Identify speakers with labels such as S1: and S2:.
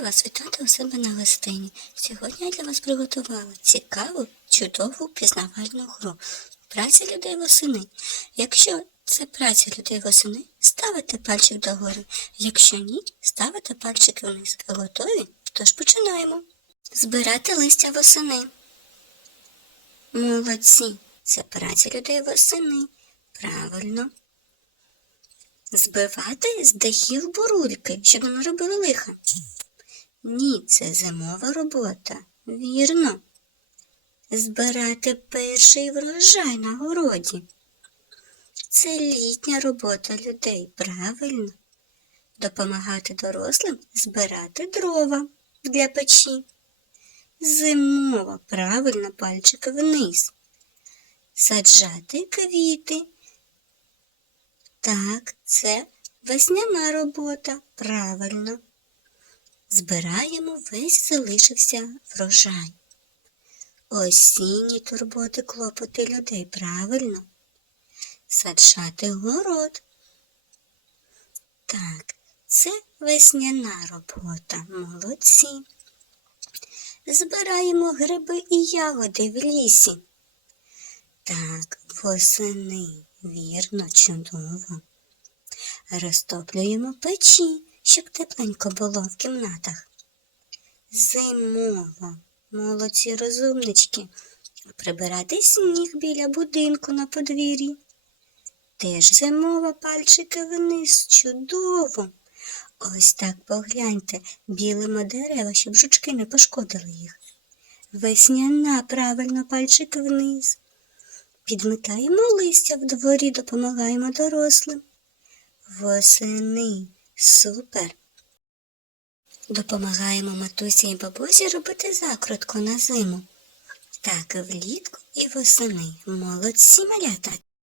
S1: вас вітати у себе на гостині. Сьогодні я для вас приготувала цікаву, чудову пізнавальну гру. Праця людей восени. Якщо це праця людей восени, ставите пальчик догори. Якщо ні, ставите пальчик вниз. Готові? Тож починаємо. Збирати листя восени. Молодці. Це праця людей восени. Правильно. Збивати з дахів бурульки, щоб не робили лиха. Ні, це зимова робота. Вірно. Збирати перший врожай на городі. Це літня робота людей, правильно. Допомагати дорослим збирати дрова для печі. Зимова, правильно, пальчик вниз. Саджати квіти. Так, це весняна робота, правильно. Збираємо весь залишився врожай. Осінні турботи клопоти людей, правильно. Саджати город. Так, це весняна робота, молодці. Збираємо гриби і ягоди в лісі. Так, восени, вірно, чудово. Розтоплюємо печі, щоб тепленько було в кімнатах. Зимова, молодці розумнички, прибирати сніг біля будинку на подвір'ї. Теж зимова пальчики вниз, чудово. Ось так погляньте, білимо дерева, щоб жучки не пошкодили їх. Весняна, правильно, пальчики вниз. Підмикаємо листя в дворі, допомагаємо дорослим. Восени. Супер. Допомагаємо матусі і бабусі робити закрутку на зиму. Так, влітку і восени. Молодці малята.